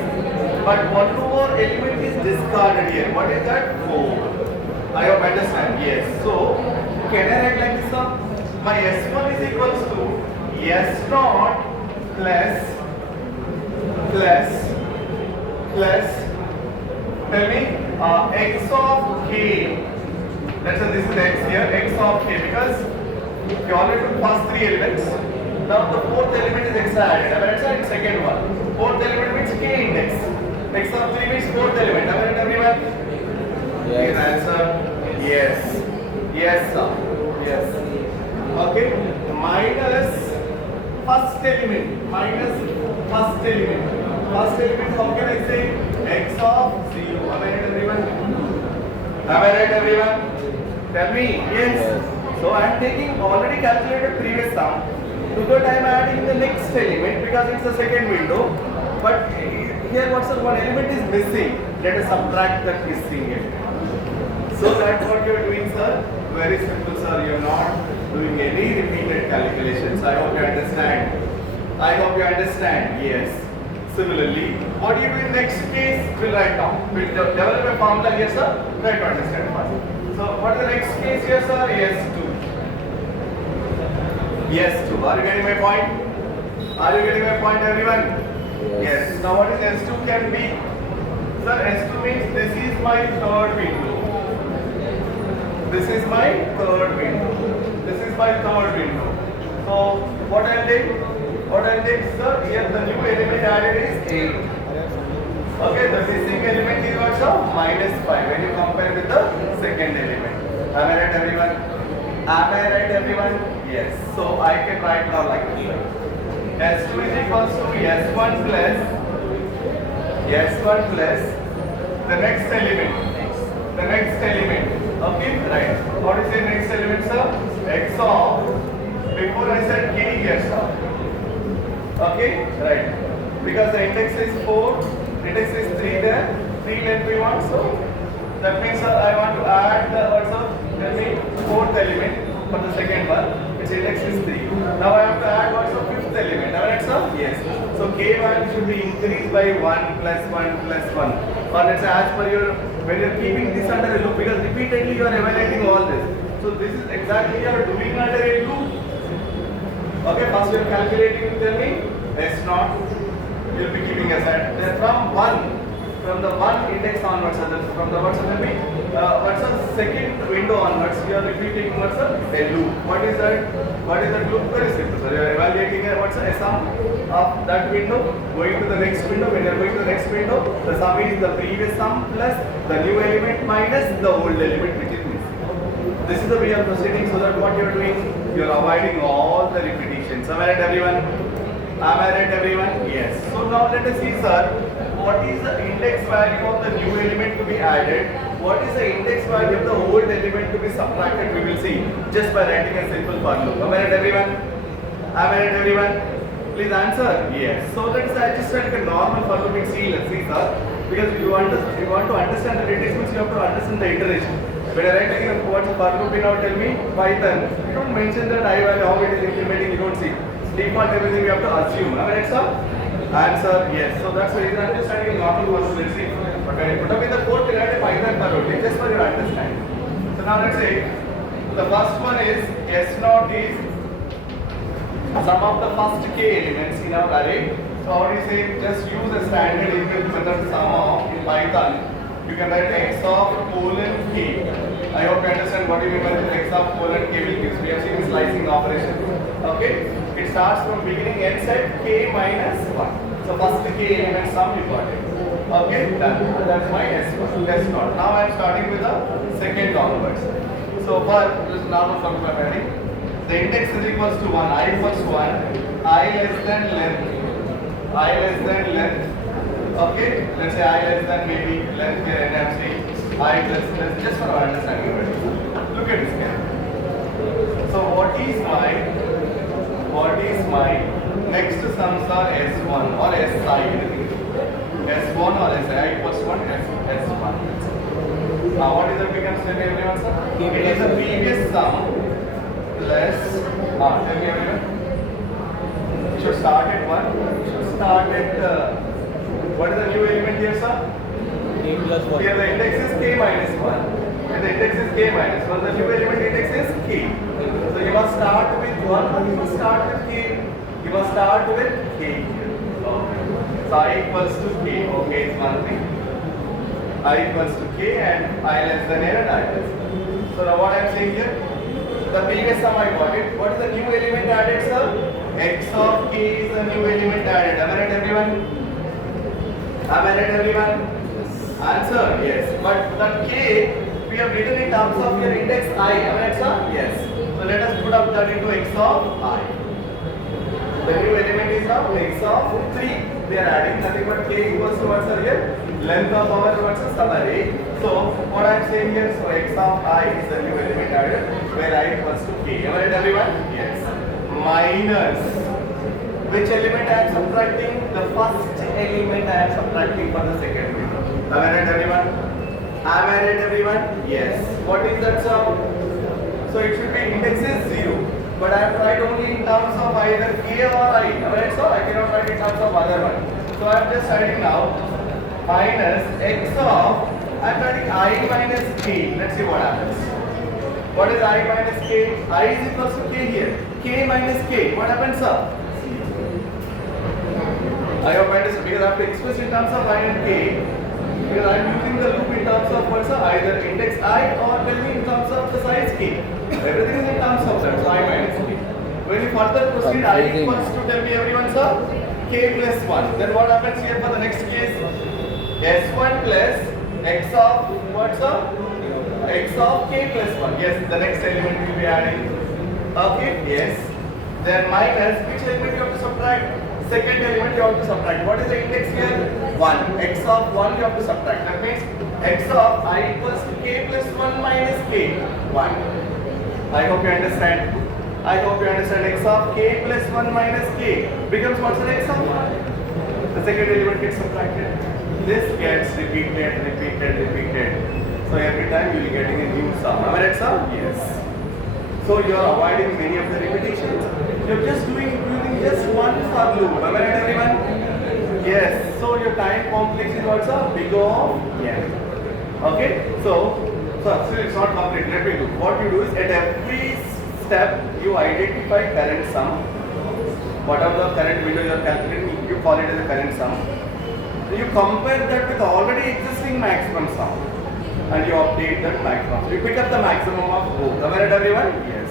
But one more element is discarded here. What is that? 4. I hope understand. Yes. So can I write like this, sir? My S1 is equals to S0 plus tell me x of k. Let's say this is x here, x of k, because you already took first three elements. Now the fourth element is extra added. Let's say second one. Fourth element means k index. X of 3 means fourth element. Have I read everyone? Please answer yes. Yes, sir. Yes. Okay. Minus first element. Minus first element. First element, how can I say? X of 0. Have I read everyone? Have I read everyone? Tell me. Yes. So I am taking already calculated previous sum. To that I am adding the next element because it's the second window. But here what's the one element is missing. Let us subtract that missing element. So that's what you are doing, sir. Very simple, sir. You are not doing any repeated calculations. I hope you understand. I hope you understand. Yes. Similarly, what do you do in next case? We'll write down. We'll develop a formula here, sir. Try to understand first. So what is the next case here, sir? Yes, 2. Yes, 2. Are you getting my point? Are you getting my point, everyone? Yes. Now what is S2 can be? Sir, S2 means this is my third window. This is my third window. This is my third window. So what I'll take? What I'll take, sir? Here the new element added is 8. Okay, the missing element is also minus 5 when you compare with the second element. Am I right, everyone? Am I right, everyone? Yes. So I can write now like this. S2 is equals to S1 plus the next element. The next element. Okay, right. What is the next element, sir? X of, before I said k here, sir. Okay, right. Because the index is 4, index is 3 there, 3 length we want, so that means, sir, I want to add the also tell me fourth element for the second one, which index is 3. Now I have to add also fifth element. Alright, sir? Yes. So k value should be increased by 1 plus 1 plus 1. Or let's say as per your, when you are keeping this under a loop, because repeatedly you are evaluating all this. So this is exactly you are doing under a loop. Okay, first you are calculating, tell me, S0, you will be keeping aside. Then from the 1 index onwards, from the what's the second window onwards, you are repeating what's a loop. What is that? What is that loop? Very simple. So you are evaluating what's a sum of that window, going to the next window. When you are going to the next window, the sum is the previous sum plus the new element minus the old element which is missing. This is the way of proceeding, so that what you are doing, you are avoiding all the repetitions. Am I right, everyone? Am I right, everyone? Yes. So now let us see, sir, what is the index value of the new element to be added? What is the index value of the old element to be subtracted? We will see just by writing a simple for loop. Am I right, everyone? Am I right, everyone? Please answer. Yes. So let's just write a normal for loop in C. Let's see, sir. Because you want to understand the index means you have to understand the iteration. When I write again what's for loop, now tell me Python. You don't mention that I value, how it is implementing, you don't see. Default everything you have to assume. Am I right, sir? Answer yes. So that's the reason I'm just writing a normal for loop. Let's see. But when I put up in the code, we write a Python for loop, just for your understanding. So now let's say the first one is S0 is sum of the first k elements in our array. So how do you say? Just use a standard inbuilt method sum of in Python. You can write x of colon k. I hope you understand what do you mean by this x of colon k will give. We have seen slicing operation. Okay? It starts from beginning n set k minus 1. So first k element sum you got it. Okay? Done. That's my S1. S0. Now I am starting with the second onwards. So for this normal sum I am writing. The index is equals to 1. I equals 1. I less than length. I less than length. Okay, let's say I less than maybe length here and I'm saying I plus just for our understanding. Look at this here. So what is my next sums are S1 or SI? S1 or SI? I equals 1 S1. Now what is the becomes tell me everyone, sir? It is the previous sum plus tell me everyone. It should start at 1. It should start at what is the new element here, sir? K plus 1. Here the index is k minus 1. And the index is k minus 1. The new element index is k K. So you must start with 1 or you must start with K. You must start with K here. Okay. So I equals to K. Okay, it's one thing. I equals to K and I less than N and I less than. So now what I am saying here? The previous sum I got it. What is the new element added, sir? X of K is the new element added. Am I right, everyone? Am I right, everyone? Answer, yes. But the K we have written in terms of your index I. Am I right, sir? Yes. So let us put up that into X of I. The new element is now X of 3. We are adding nothing but K equals to what's here? Length of our what's a summary. So what I am saying here, so X of I is the new element added where I equals to K. Am I right, everyone? Yes. Minus which element I am subtracting? The first element I am subtracting for the second window. Am I right, everyone? Am I right, everyone? Yes. What is that sum? So it should be index is 0. But I have tried only in terms of either K or I. Am I right, so I cannot write in terms of other one. So I am just writing now minus X of, I am writing I minus K. Let's see what happens. What is I minus K? I is equals to K here. K minus K. What happens, sir? I hope I understand because I have to express in terms of I and K. Because I am using the loop in terms of what's either index I or tell me in terms of the size K. Everything is in terms of that, so I minus K. When you further proceed, I equals to tell me everyone, sir, K plus 1. Then what happens here for the next case? S1 plus X of what, sir? X of K plus 1. Yes, the next element will be adding. Okay, yes. Then minus, which element you have to subtract? Second element you have to subtract. What is the index here? 1. X of 1 you have to subtract. That means X of I equals to K plus 1 minus K. 1. I hope you understand. I hope you understand. X of K plus 1 minus K becomes what's the X of 1? The second element gets subtracted. This gets repeated. So every time you will be getting a new sum. Am I right, sir? Yes. So you are avoiding many of the repetitions. You are just using just one for loop. Am I right, everyone? Yes. So your time complex is also big of N. Okay. So still it's not complete. Let me do. What you do is at every step you identify current sum. Whatever the current window you are calculating, you call it as a current sum. Then you compare that with already existing maximum sum, and you update that maximum. So you pick up the maximum of both. Am I right, everyone? Yes.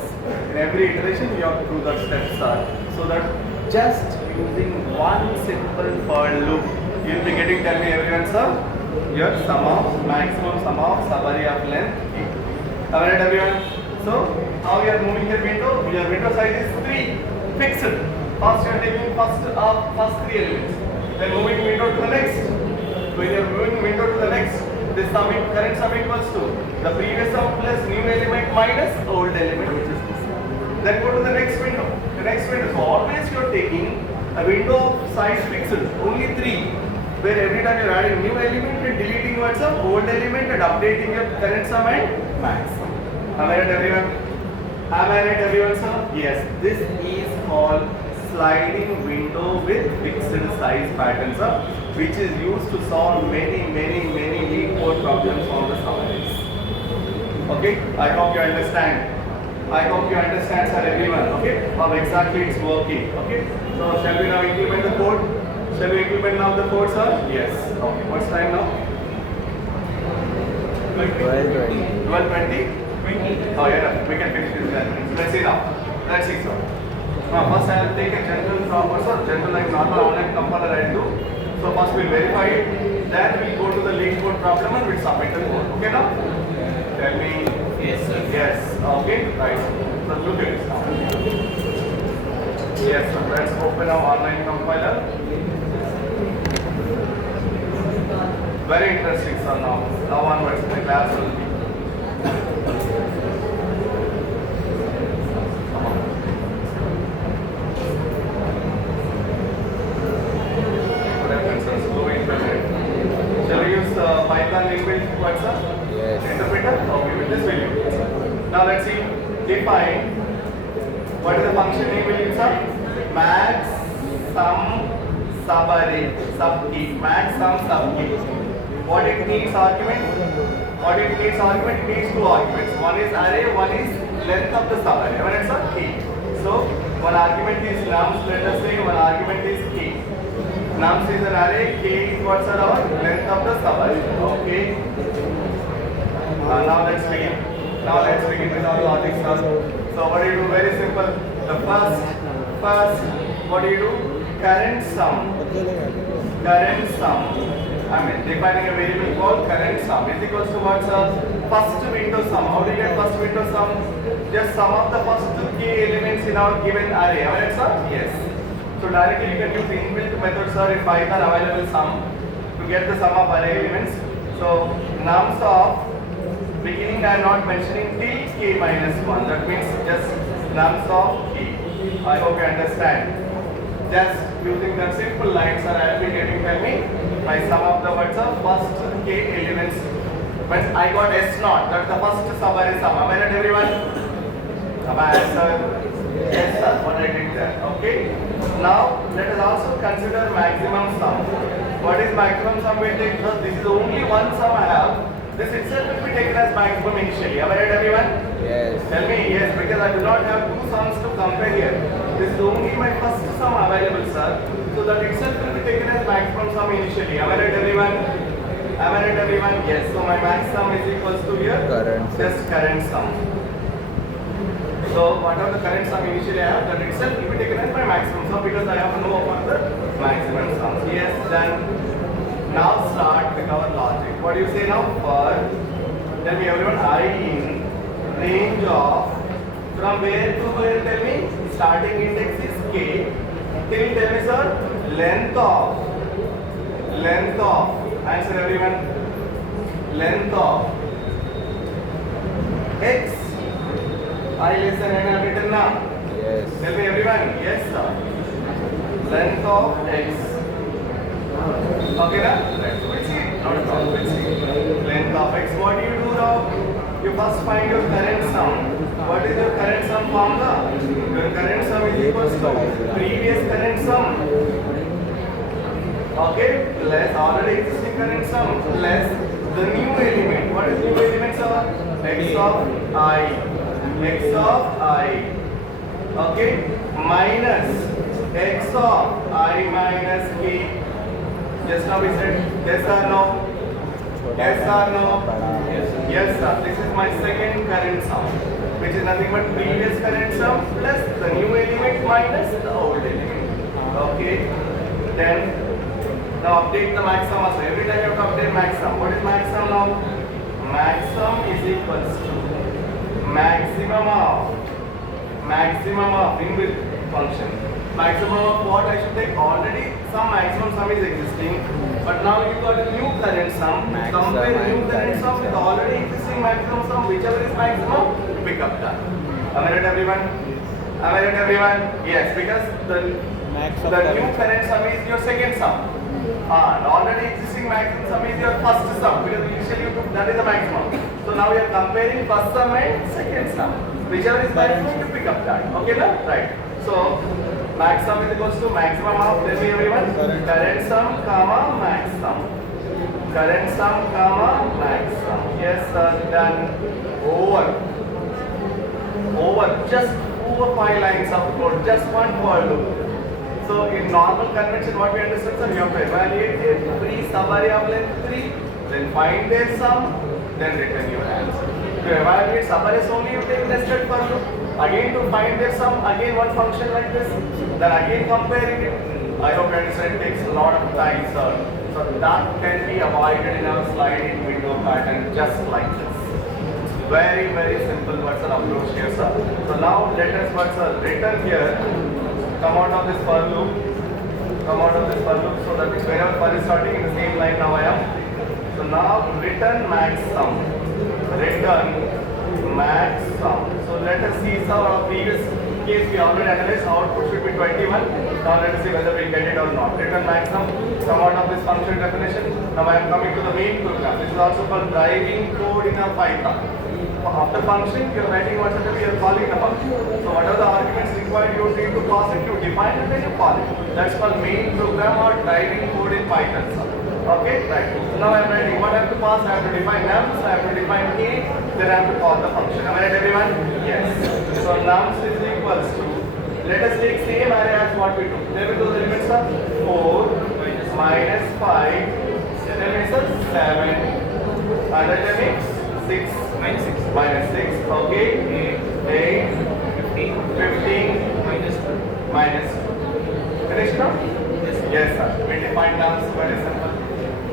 In every iteration you have to do that steps so that just using one simple for loop, you will be getting, tell me everyone, sir, your sum of maximum sum of summary of length. Am I right, everyone? So now we are moving your window. Your window size is 3 fixed. First you are taking first 3 elements. Then moving window to the next. When you are moving window to the next, this current sum equals to the previous sum plus new element minus old element, which is this. Then go to the next window. The next window. So always you are taking a window size fixed, only 3, where every time you are adding new element and deleting what's up old element and updating your current sum and max. Am I right, everyone? Am I right, everyone, sir? Yes. This is called sliding window with fixed size pattern, sir, which is used to solve many lead code problems on the summaries. Okay? I hope you understand. I hope you understand, sir, everyone. Okay? How exactly it's working. Okay? So shall we now implement the code? Shall we implement now the code, sir? Yes. Okay. What's time now? 12:20. 12:20? Oh yeah, we can finish this then. Let's see now. Let's see, sir. Now first I will take a general like normal online compiler I do. So first we'll verify it, then we'll go to the lead code problem and we'll submit the code. Okay now? Tell me. Yes, sir. Yes. Okay, right. So look at this now. Yes, sir. Let's open our online compiler. Very interesting, sir. Now onwards the class will be. Shall we use Python language WhatsApp? Yes. Interpreter? Okay, with this will use. Now let's see. Define. What is the function name will use? Max sum subarray sub key. Max sum sub key. What it needs argument? It needs 2 arguments. One is array, one is length of the subarray. Am I right, sir? K. So one argument is nums. Let us say one argument is K. Nums is an array. K is what's our length of the subarray. Okay. Now let's begin. Now let's begin with our logic, sir. So what do you do? Very simple. The first, what do you do? Current sum. Current sum. I mean defining a variable called current sum is equals to what's first window sum. How do you get first window sum? Just sum of the first k elements in our given array. Am I right, sir? Yes. So directly you can use inbuilt methods, sir, in Python available sum to get the sum of array elements. So nums of beginning I am not mentioning till k minus 1. That means just nums of k. I hope you understand. Just using the simple lines, sir, I will be getting, tell me, my sum of the words of first k elements. But I got S naught, that's the first subarray sum. Am I right, everyone? Am I answer? Yes, sir, what I did there. Okay. Now let us also consider maximum sum. What is maximum sum? We take this is only one sum I have. This itself will be taken as maximum initially. Am I right, everyone? Yes. Tell me, yes, because I do not have two sums to compare here. This is only my first sum available, sir. So that itself will be taken as maximum sum initially. Am I right, everyone? Am I right, everyone? Yes. So my max sum is equals to here Current sum. just current sum. So whatever the current sum initially I have, that itself will be taken as my maximum sum because I have to know about the maximum sum. Yes, then now start with our logic. What do you say now? For tell me, everyone, I in range of from where to where? Tell me. Starting index is k. Till tell me, sir, length of answer, everyone. Length of x. I less than n have written now. Yes. Tell me, everyone. Yes, sir. Length of x. Okay, now we'll see. Not a problem. We'll see. Length of x. What do you do now? You first find your current sum. What is your current sum formula? Your current sum is equals to previous current sum. Okay, plus already existing current sum plus the new element. What is new element, sir? X of I. X of I. Okay, minus x of I minus k. Just now we said yes or no? Yes or no? Yes, sir. This is my second current sum, which is nothing but previous current sum plus the new element minus the old element. Okay. Then now update the maximum also. Every time you have to update maximum. What is maximum now? Maximum is equals to maximum of inbuilt function. Maximum of what I should take? Already some maximum sum is existing, but now you got a new current sum. Compare new current sum with already existing maximum sum. Whichever is maximum, you pick up that. Am I right, everyone? Am I right, everyone? Yes, because the new current sum is your second sum. And already existing maximum sum is your first sum because initially you took that is the maximum. So now we are comparing first sum and second sum. Whichever is maximum, you pick up that. Okay, now? Right. So max sum is equals to maximum of, tell me, everyone, current sum comma max sum. Current sum comma max sum. Yes, done. Just over 5 lines of code, just one for loop. So in normal convention, what we understand, sir, you have to evaluate every subarray of length 3, then find their sum, then return your answer. To evaluate subarrays only, you take nested for loop. Again to find their sum, again one function like this, then again comparing it. I hope you understand, it takes a lot of time, sir. So that can be avoided in our sliding window pattern just like this. Very, very simple what's an approach here, sir. So now let us what's a return here. Come out of this for loop. Come out of this for loop. So that means wherever for is starting in the same line now I am. So now return max sum. Return max sum. So let us see, sir, our previous case we already analyzed output should be 21. Now let us see whether we get it or not. Return max sum. Come out of this function definition. Now I am coming to the main program. This is also called driving code in a Python. After function, you are writing whatever you are calling the function. So whatever the arguments required, you need to pass it, you define it, then you call it. That's called main program or driving code in Python. Okay, right. So now I'm writing what I have to pass. I have to define nums, I have to define a, then I have to call the function. Am I right, everyone? Yes. So nums is equals to, let us take same array as what we do. There we go, the limits are 4 minus 5, then it's a 7, other term is 6 minus 6, okay, 8, 15 minus 2. Finished now? Yes, sir. We define nums, very simple.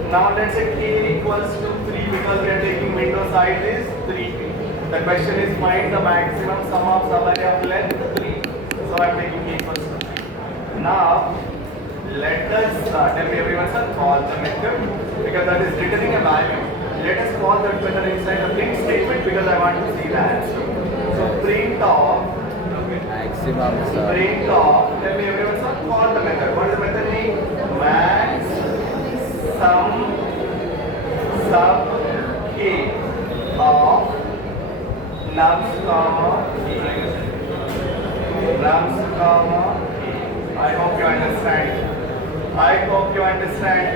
Now let's say k equals to 3 because we are taking window side is 3. The question is find the maximum sum of subarray of length 3. So I am taking k equals to 3. Now let us tell me everyone sir call the method because that is returning a value. Let us call that method inside the print statement because I want to see the answer. So print of maximum sir. Print of, tell me everyone sir, call the method. What is the method name? Max sum sub k of nums comma nums comma k. I hope you understand. I hope you understand.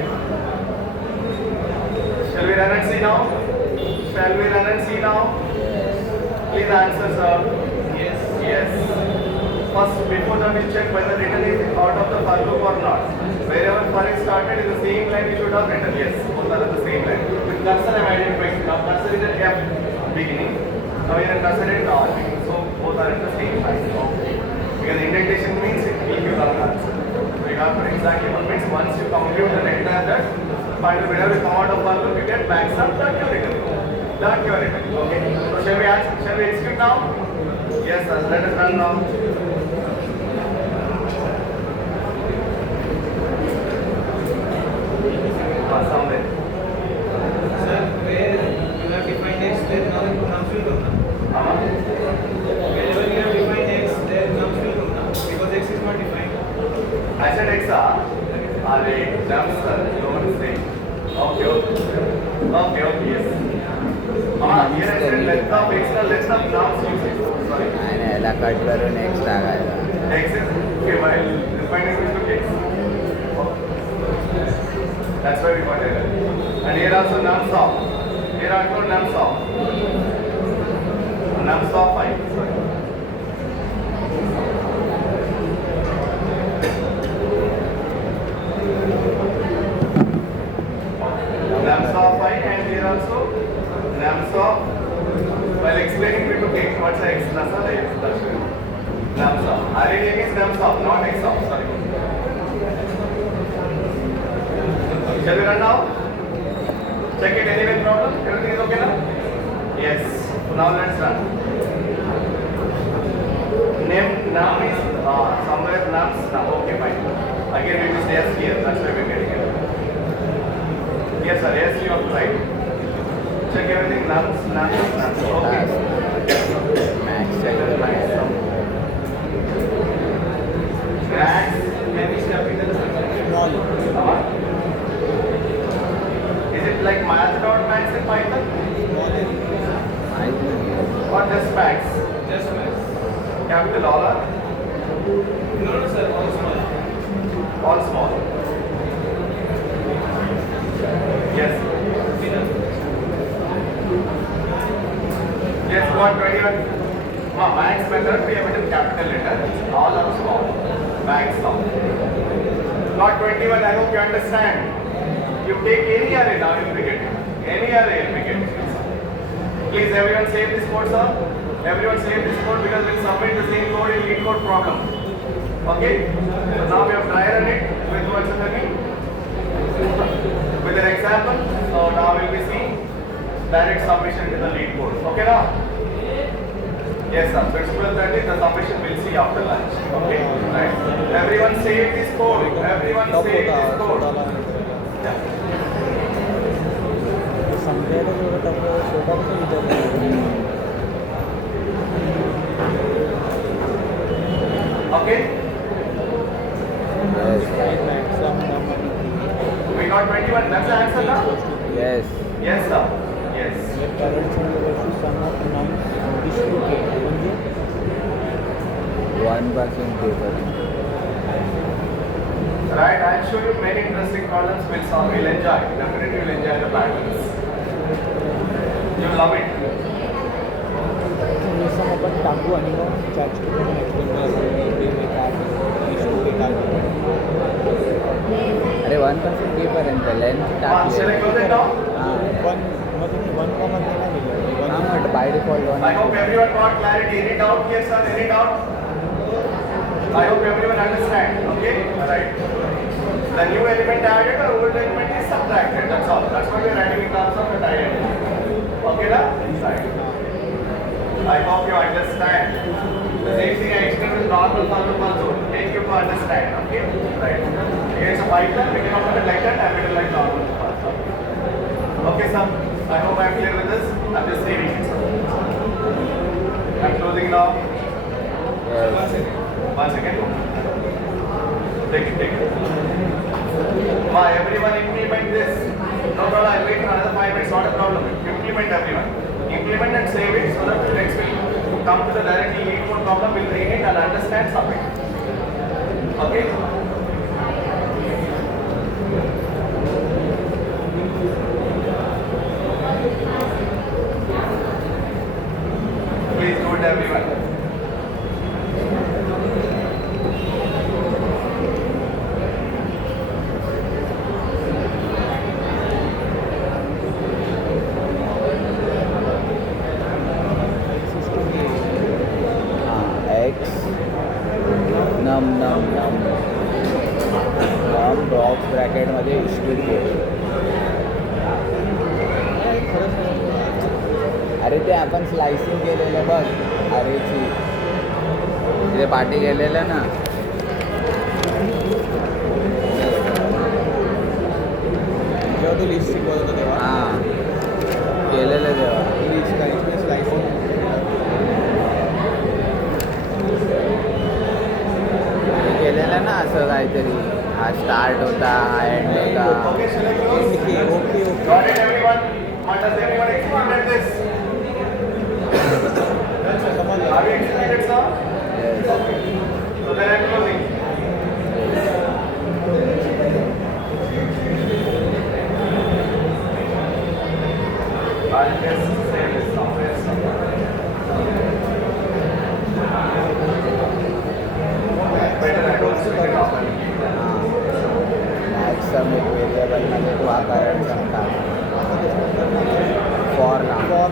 Shall we run and see now? Shall we run and see now? Please answer sir. Yes. First, before that, we check whether written is out of the for loop or not. Wherever for is started in the same line, you should have written. Yes, both are at the same line. With cursor, I am identifying. Now, cursor is at F beginning. Now, here cursor is R beginning. So, both are at the same line. Okay. Because indentation means it will give the answer. Regard for exactly what means once you compute the entire that, find the whenever you come out of for loop, you get back some that you are written. That you are written. Okay. So, shall we execute now? Yes, sir. Let us run now. Somewhere. Sir, where you have defined x, there now nums will come now. Wherever you have defined x, there nums will come now because x is not defined. I said x are nums sir. Don't say. Okay. Yes. Here I said length of x na length of nums usage. Sorry. आणि याला cut करून next टाकायचा. X is okay while defining it to x. That's why we got error. And here also nums of. Here also nums of. Nums of 5. Sorry. Nums of 5 and here also nums of. While explaining we took x. What's x? That's not x. That's right. Nums of. Array name is nums of, not x of. Sorry. Shall we run now? Check it any problem? Everything is okay now? Yes. So now let's run. Name num is somewhere nums. Now okay fine. Again we missed yes here. That's why we're getting it. Yes sir. Yes you have to write. Check everything. Nums. Okay. Max check the max. Max. Maybe capital Small. Is it like math.max in Python? Small. Or just max? just max. Capital all are? No, sir, all small. All small. Yes. Yes, got 21. Max method we have written capital letter. All are small. Max now. Got 21. I hope you understand. You take any array now, you will be getting. Any array you will be getting. Please everyone save this code, sir. Everyone save this code because we'll submit the same code in lead code problem. Okay? So now we have try run it with what's the name? With an example. So now we'll be seeing direct submission to the lead code. Okay now? Yes sir. So it's 12:30. The submission we'll see after lunch. Okay? Right. Everyone save this code. Everyone save this code. Yeah. संख्याला जेवढं टाकलं छोटा कसं विचारलं Okay? Yes. We got 21. That's the answer now? Yes. Yes sir. Yes. Current some of nums distributed म्हणजे 1% paper Right? I'll show you many interesting problems which some will enjoy. Definitely will enjoy the patterns. You love it. हे सब आपण टाकू आणि मग chat करून explain अरे 1% पर्यंत length Shall I close it now? हां पण मग तुम्ही 1 नाही लिहिलं हां but by default I hope everyone got clarity. Any doubt here, sir? Any doubt? I hope everyone understand. Okay? Alright. The new element added or old element is subtracted. That's all. That's what we are writing in terms of the identity. Okay, na? Right. I hope you understand. The same thing I explained with normal function also. Make you to understand. Okay? Right. Against a Python, we can open it like that and we will like normal function. Okay, sir. I hope I am clear with this. I'm just saving it, sir. I'm closing now. One second. Take it. Ma, everyone implement this. No problem, I'll wait for another 5 minutes, not a problem. Implement everyone. Implement and save it so that next will come to the directly lead code problem, will read it and understand something. Okay? Please do it everyone. नम box ब्रॅकेटमध्ये issued केले. अरे ते आपण slicing केलेलं बघ अरेची तिथे पाठी गेलेलं ना जेव्हा तू लिस्ट शिकवत होता तेव्हा हां केलेलं तेव्हा लिस्ट काही स्लायसिंग हे केलेलं ना असं काहीतरी हा स्टार्ट होता हा एंड होता. Okay, shall I close? Okay Got it everyone? What does everyone explain this? Have you explained it, sir? Yes. Okay. So then I'm closing. I'll just say this somewhere. Better I don't speak it often. मॅक्सम एक व्हेरिएबलमध्ये तो आकार सांगतात for for